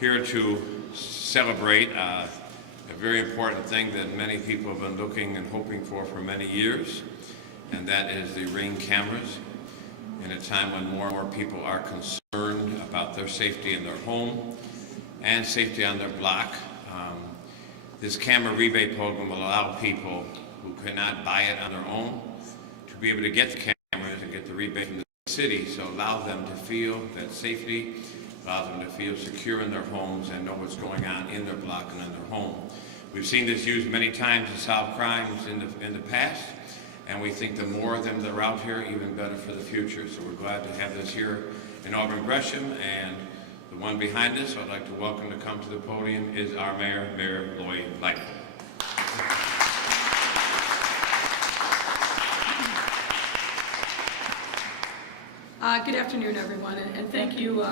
here to celebrate a very important thing that many people have been looking and hoping for many years, and that is the Ring cameras. In a time when more and more people are concerned about their safety in their home and safety on their block, this camera rebate program will allow people who cannot buy it on their own to be able to get the cameras and get the rebate from the city, so allow them to feel that safety, allow them to feel secure in their homes and know what's going on in their block and in their home. We've seen this used many times to solve crimes in the past, and we think the more of them that are out here, even better for the future. So we're glad to have this here in Auburn Gresham, and the one behind us I'd like to welcome to come to the podium is our Mayor, Mayor Lloyd Lightfoot. Good afternoon, everyone, and thank you,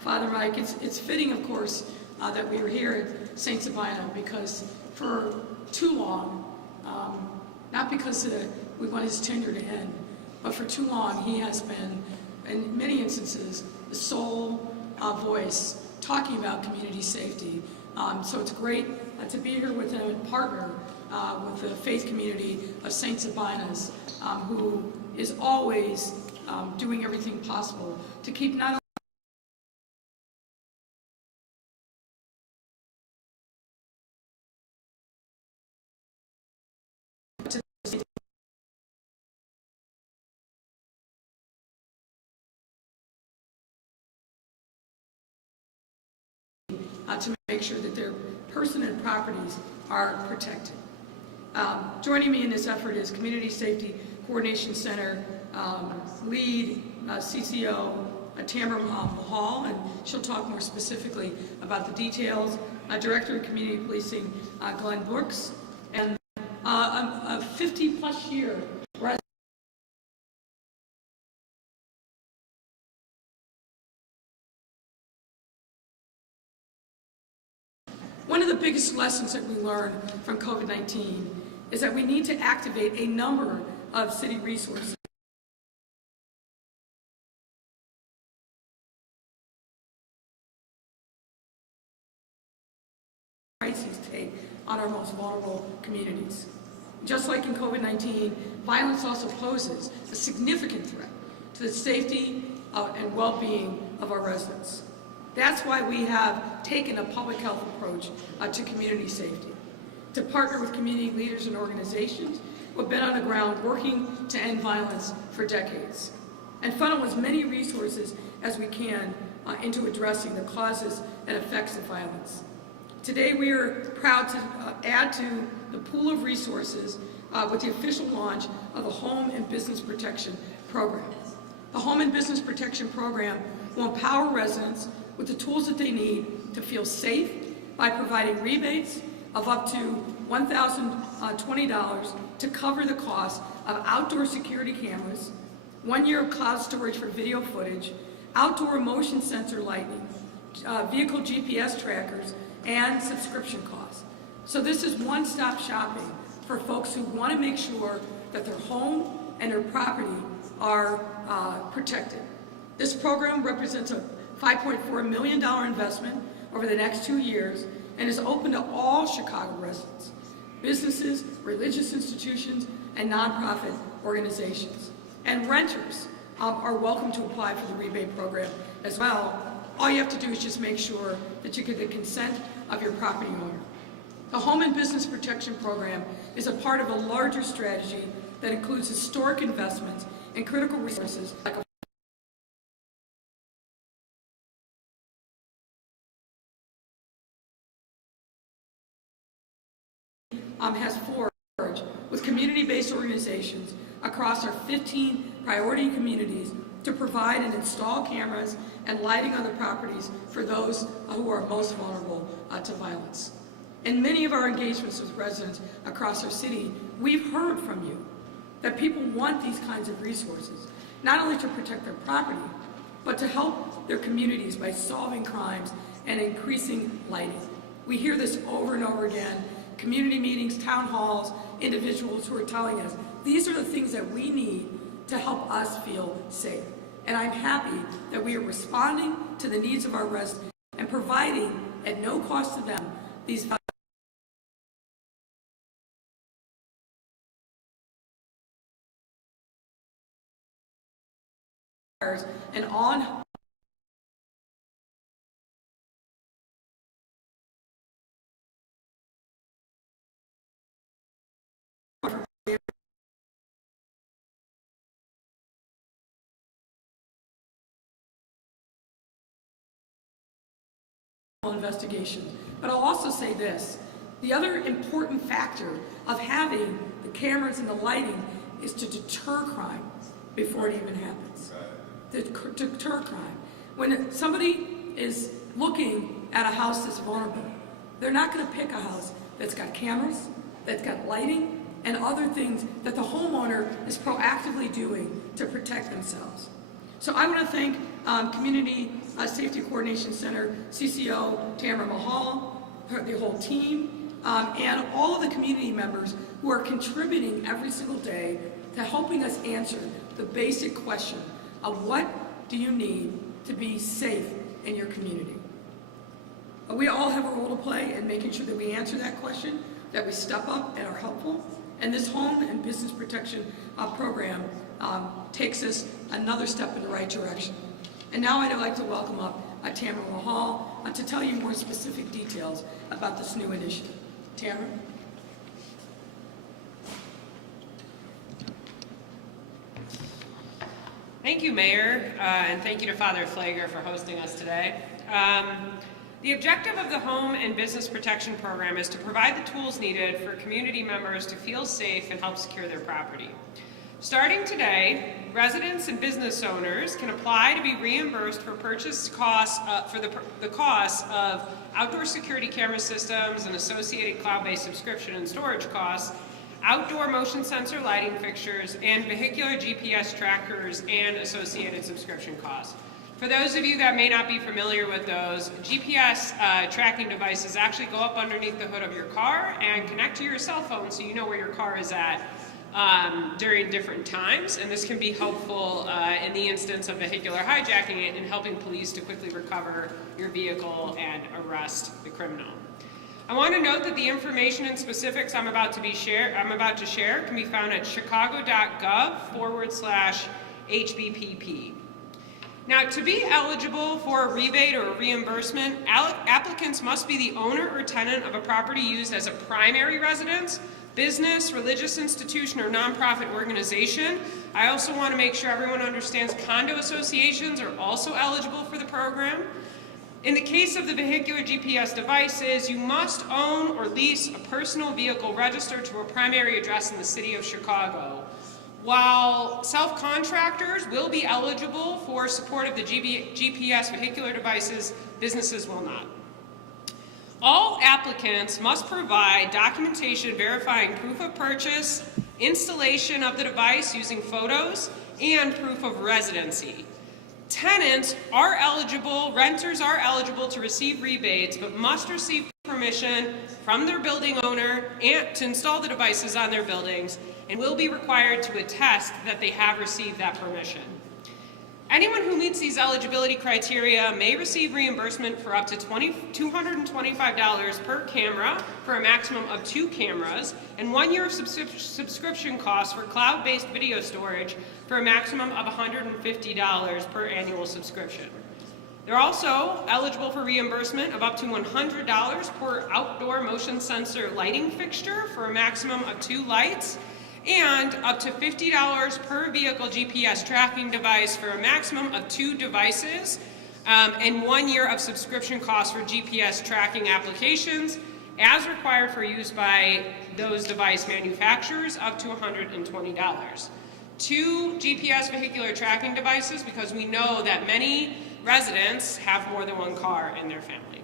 Father Mike. It's fitting, of course, that we are here at St. Sabina because for too long, not because we want his tenure to end, but for too long he has been, in many instances, the sole voice talking about community safety. So it's great to be here with him and partner with the faith community of St. Sabina's, who is always doing everything possible to keep not only to make sure that their person and properties are protected. Joining me in this effort is Community Safety Coordination Center lead CCO Tamara Mahal, and she'll talk more specifically about the details. Director of Community Policing Glenn Brooks, and a 50-plus year resident. One of the biggest lessons that we learned from COVID-19 is that we need to activate a number of city resources crises take on our most vulnerable communities. Just like in COVID-19, violence also poses a significant threat to the safety and well-being of our residents. That's why we have taken a public health approach to community safety, to partner with community leaders and organizations who have been on the ground working to end violence for decades, and funnel as many resources as we can into addressing the causes and effects of violence. Today we are proud to add to the pool of resources with the official launch of the Home and Business Protection Program. The Home and Business Protection Program will empower residents with the tools that they need to feel safe by providing rebates of up to $1,020 to cover the cost of outdoor security cameras, 1 year of cloud storage for video footage, outdoor motion sensor lighting, vehicle GPS trackers, and subscription costs. So this is one-stop shopping for folks who want to make sure that their home and their property are protected. This program represents a $5.4 million investment over the next 2 years and is open to all Chicago residents, businesses, religious institutions, and nonprofit organizations. And renters are welcome to apply for the rebate program as well. All you have to do is just make sure that you get the consent of your property owner. The Home and Business Protection Program is a part of a larger strategy that includes historic investments in critical resources like has forged with community-based organizations across our 15 priority communities to provide and install cameras and lighting on the properties for those who are most vulnerable to violence. In many of our engagements with residents across our city, we've heard from you that people want these kinds of resources, not only to protect their property, but to help their communities by solving crimes and increasing lighting. We hear this over and over again, community meetings, town halls, individuals who are telling us, these are the things that we need to help us feel safe. And I'm happy that we are responding to the needs of our residents and providing at no cost to them these and on investigation. But I'll also say this, the other important factor of having the cameras and the lighting is to deter crime before it even happens. To deter crime. When somebody is looking at a house that's vulnerable, they're not going to pick a house that's got cameras, that's got lighting, and other things that the homeowner is proactively doing to protect themselves. So I want to thank Community Safety Coordination Center, CCO Tamara Mahal, the whole team, and all of the community members who are contributing every single day to helping us answer the basic question of what do you need to be safe in your community. We all have a role to play in making sure that we answer that question, that we step up and are helpful, and this home and business protection program takes us another step in the right direction. And now I'd like to welcome up Tamara Mahal to tell you more specific details about this new initiative. Tamara? Thank you, Mayor, and thank you to Father Flager for hosting us today. The objective of the Home and Business Protection Program is to provide the tools needed for community members to feel safe and help secure their property. Starting today, residents and business owners can apply to be reimbursed for purchase costs the costs of outdoor security camera systems and associated cloud-based subscription and storage costs, outdoor motion sensor lighting fixtures, and vehicular GPS trackers and associated subscription costs. For those of you that may not be familiar with those, GPS tracking devices actually go up underneath the hood of your car and connect to your cell phone so you know where your car is at during different times, and this can be helpful in the instance of vehicular hijacking and helping police to quickly recover your vehicle and arrest the criminal. I want to note that the information and specifics I'm about to share can be found at chicago.gov/HBPP. Now, to be eligible for a rebate or a reimbursement, applicants must be the owner or tenant of a property used as a primary residence, business, religious institution, or nonprofit organization. I also want to make sure everyone understands condo associations are also eligible for the program. In the case of the vehicular GPS devices, you must own or lease a personal vehicle registered to a primary address in the city of Chicago. While self-contractors will be eligible for support of the GPS vehicular devices, businesses will not. All applicants must provide documentation verifying proof of purchase, installation of the device using photos, and proof of residency. Tenants are eligible, renters are eligible to receive rebates, but must receive permission from their building owner and to install the devices on their buildings, and will be required to attest that they have received that permission. Anyone who meets these eligibility criteria may receive reimbursement for up to $225 per camera for a maximum of 2 cameras, and 1 year of subscription costs for cloud-based video storage for a maximum of $150 per annual subscription. They're also eligible for reimbursement of up to $100 per outdoor motion sensor lighting fixture for a maximum of 2 lights, and up to $50 per vehicle GPS tracking device for a maximum of 2 devices, and 1 year of subscription costs for GPS tracking applications as required for use by those device manufacturers, up to $120. 2 GPS vehicular tracking devices, because we know that many residents have more than 1 car in their family.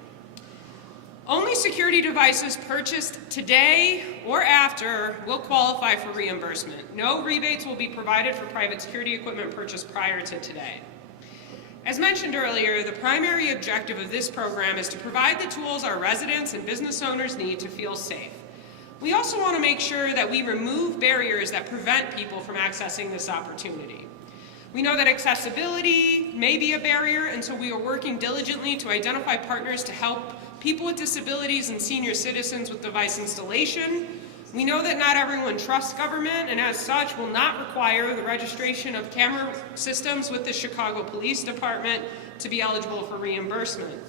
Only security devices purchased today or after will qualify for reimbursement. No rebates will be provided for private security equipment purchased prior to today. As mentioned earlier, the primary objective of this program is to provide the tools our residents and business owners need to feel safe. We also want to make sure that we remove barriers that prevent people from accessing this opportunity. We know that accessibility may be a barrier, and so we are working diligently to identify partners to help people with disabilities and senior citizens with device installation. We know that not everyone trusts government, and as such will not require the registration of camera systems with the Chicago Police Department to be eligible for reimbursement.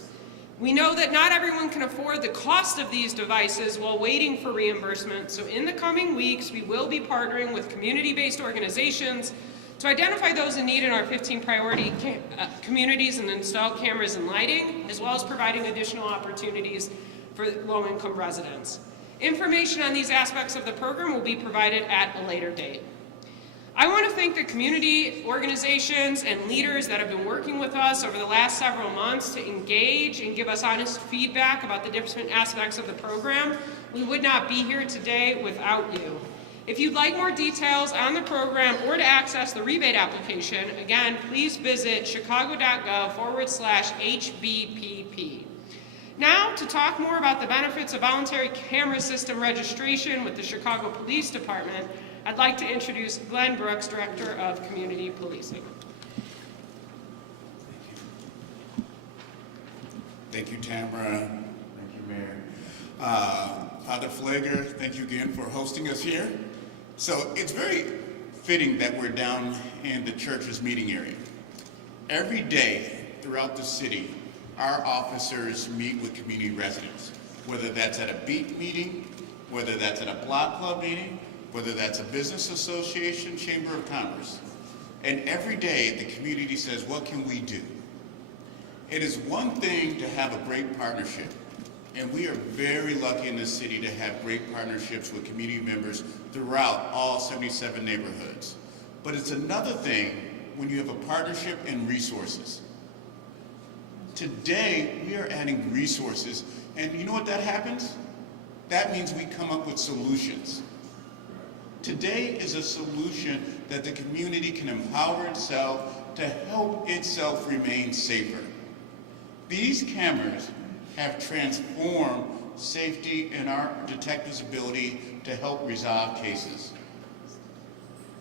We know that not everyone can afford the cost of these devices while waiting for reimbursement, so in the coming weeks, we will be partnering with community-based organizations to identify those in need in our 15 priority communities and install cameras and lighting, as well as providing additional opportunities for low-income residents. Information on these aspects of the program will be provided at a later date. I want to thank the community organizations and leaders that have been working with us over the last several months to engage and give us honest feedback about the different aspects of the program. We would not be here today without you. If you'd like more details on the program or to access the rebate application, again, please visit chicago.gov/HBPP. Now, to talk more about the benefits of voluntary camera system registration with the Chicago Police Department, I'd like to introduce Glenn Brooks, Director of Community Policing. Thank you, Tamara. Thank you, Mayor. Father Flager, thank you again for hosting us here. So it's very fitting that we're down in the church's meeting area. Every day throughout the city, our officers meet with community residents, whether that's at a beat meeting, whether that's at a block club meeting, whether that's a business association, chamber of commerce. And every day the community says, what can we do? It is one thing to have a great partnership, and we are very lucky in this city to have great partnerships with community members throughout all 77 neighborhoods. But it's another thing when you have a partnership in resources. Today, we are adding resources, and you know what that happens? That means we come up with solutions. Today is a solution that the community can empower itself to help itself remain safer. These cameras have transformed safety and our detectives' ability to help resolve cases.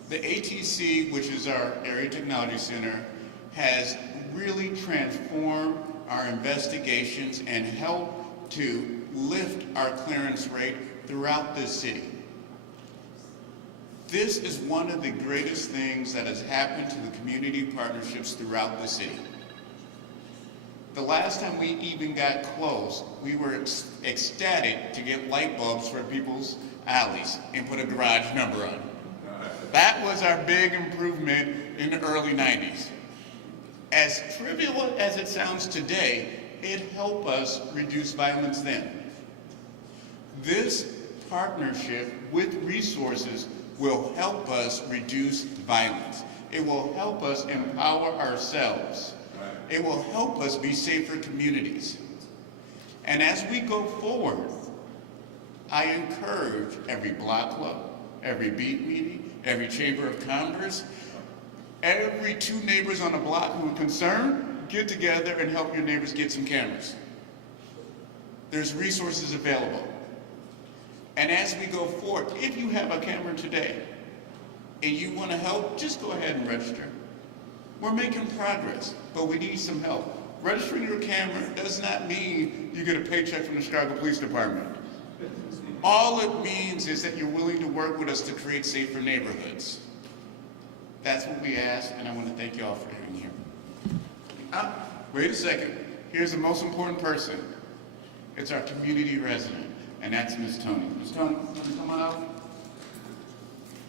The ATC, which is our Area Technology Center, has really transformed our investigations and helped to lift our clearance rate throughout this city. This is one of the greatest things that has happened to the community partnerships throughout the city. The last time we even got close, we were ecstatic to get light bulbs for people's alleys and put a garage number on. That was our big improvement in the early 90s. As trivial as it sounds today, it helped us reduce violence then. This partnership with resources will help us reduce violence. It will help us empower ourselves. It will help us be safer communities. And as we go forward, I encourage every block club, every beat meeting, every chamber of commerce, every 2 neighbors on a block who are concerned, get together and help your neighbors get some cameras. There's resources available. And as we go forward, if you have a camera today and you want to help, just go ahead and register. We're making progress, but we need some help. Registering your camera does not mean you get a paycheck from the Chicago Police Department. All it means is that you're willing to work with us to create safer neighborhoods. That's what we ask, and I want to thank you all for being here. Wait a second. Here's the most important person. It's our community resident, and that's Miss Tony. Miss Tony, want to come on out?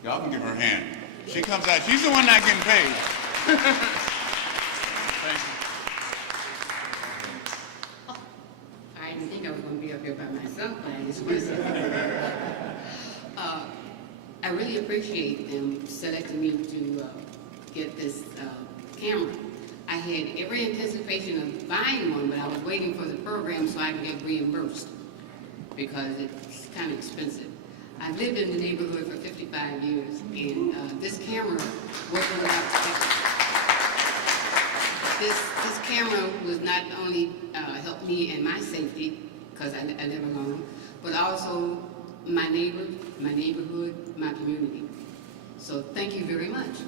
Y'all can give her a hand. She comes out. She's the one not getting paid. Thank you. I didn't think I was going to be up here by myself, but I really appreciate them selecting me to get this camera. I had every anticipation of buying one, but I was waiting for the program so I could get reimbursed because it's kind of expensive. I've lived in the neighborhood for 55 years, and this camera wasn't allowed to. This camera was not only helped me and my safety, because I live alone, but also my neighbor, my neighborhood, my community. So thank you very much.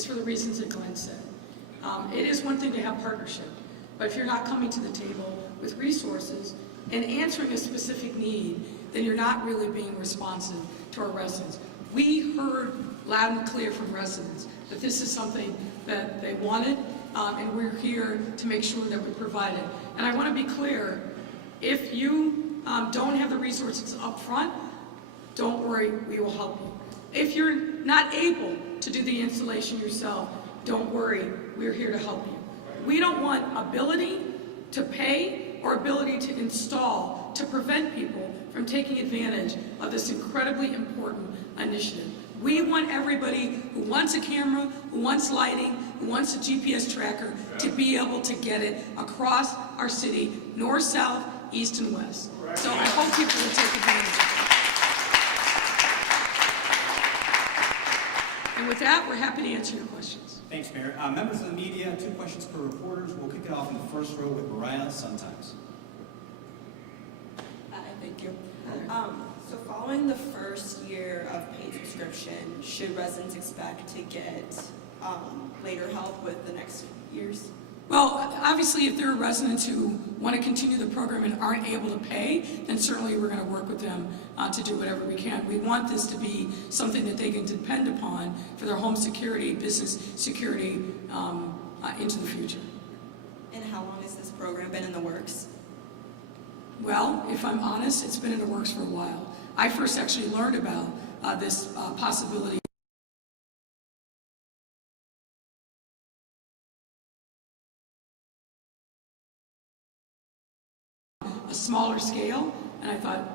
is for the reasons that Glenn said. It is one thing to have partnership, but if you're not coming to the table with resources and answering a specific need, then you're not really being responsive to our residents. We heard loud and clear from residents that this is something that they wanted, and we're here to make sure that we provide it. And I want to be clear, if you don't have the resources up front, don't worry, we will help you. If you're not able to do the installation yourself, don't worry, we're here to help you. We don't want ability to pay or ability to install to prevent people from taking advantage of this incredibly important initiative. We want everybody who wants a camera, who wants lighting, who wants a GPS tracker to be able to get it across our city, north, south, east, and west. So I hope people will take advantage of it. And with that, we're happy to answer your questions. Thanks, Mayor. Members of the media, 2 questions per reporters. We'll kick it off in the first row with Mariah Sun-Times. Thank you. So following the first year of paid subscription, should residents expect to get later help with the next years? Well, obviously, if there are residents who want to continue the program and aren't able to pay, then certainly we're going to work with them to do whatever we can. We want this to be something that they can depend upon for their home security, business security into the future. And how long has this program been in the works? Well, if I'm honest, it's been in the works for a while. I first actually learned about this possibility a smaller scale, and I thought,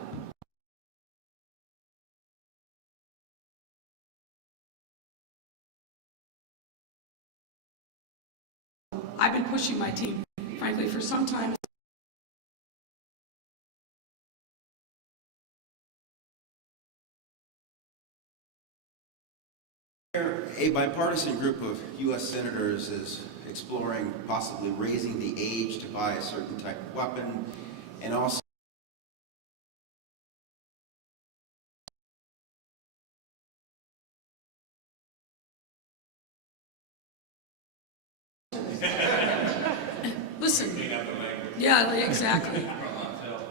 I've been pushing my team, frankly, for some time. A bipartisan group of U.S. senators is exploring possibly raising the age to buy a certain type of weapon, and also Listen, yeah, exactly.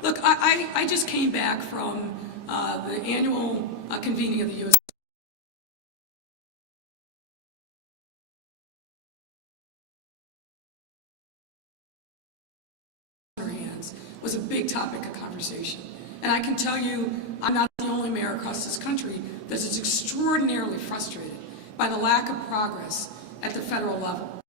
Look, I just came back from the annual convening of the U.S. was a big topic of conversation. And I can tell you, I'm not the only mayor across this country that is extraordinarily frustrated by the lack of progress at the federal level.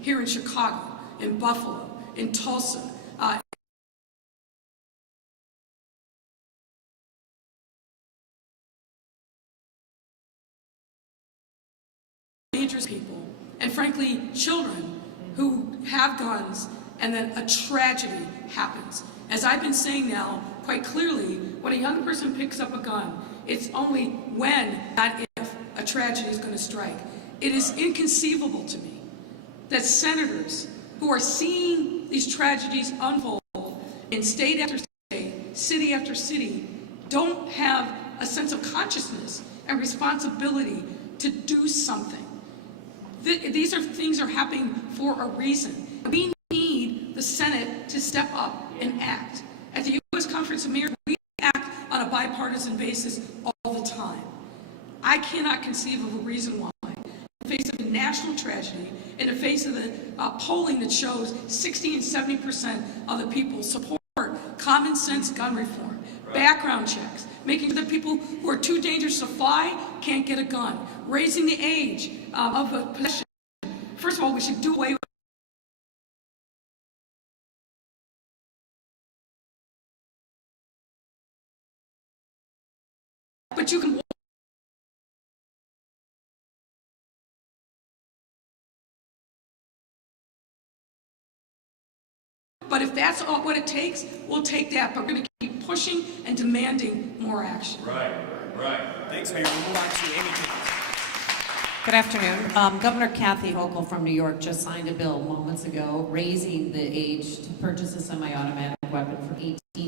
Here in Chicago, in Buffalo, in Tulsa, dangerous people, and frankly, children who have guns, and then a tragedy happens. As I've been saying now, quite clearly, when a young person picks up a gun, it's only when, not if, a tragedy is going to strike. It is inconceivable to me that senators who are seeing these tragedies unfold in state after state, city after city, don't have a sense of consciousness and responsibility to do something. These are things are happening for a reason. We need the Senate to step up and act. At the U.S. Conference of Mayors, we act on a bipartisan basis all the time. I cannot conceive of a reason why, in the face of a national tragedy, in the face of the polling that shows 60 and 70% of the people support common sense gun reform, background checks, making sure that people who are too dangerous to fly can't get a gun, raising the age of a possession. First of all, we should do away with but you can but if that's what it takes, we'll take that, but we're going to keep pushing and demanding more action. Right. Thanks, Mayor. We'll move on to Amy Kimmons. Good afternoon. Governor Kathy Hochul from New York just signed a bill moments ago raising the age to purchase a semi-automatic weapon from 18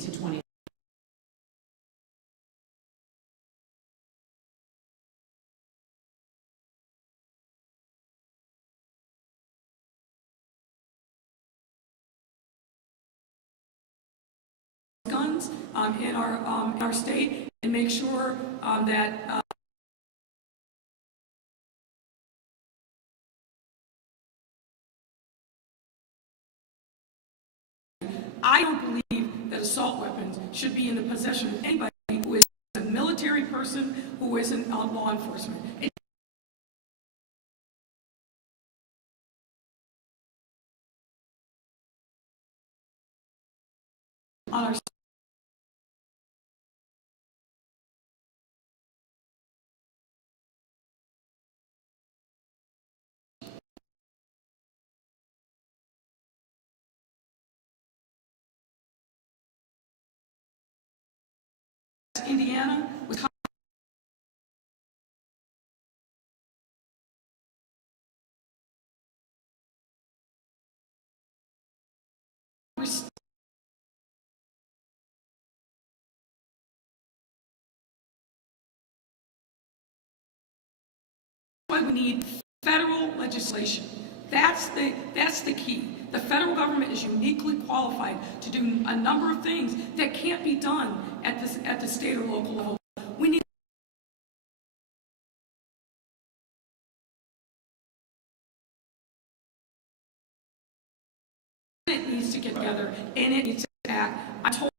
guns in our state, and make sure that I don't believe that assault weapons should be in the possession of anybody who is a military person, who isn't law enforcement. On our Indiana, Wisconsin, why we need federal legislation. That's the key. The federal government is uniquely qualified to do a number of things that can't be done at the state or local level. We need it needs to get together and it needs to act. I'm told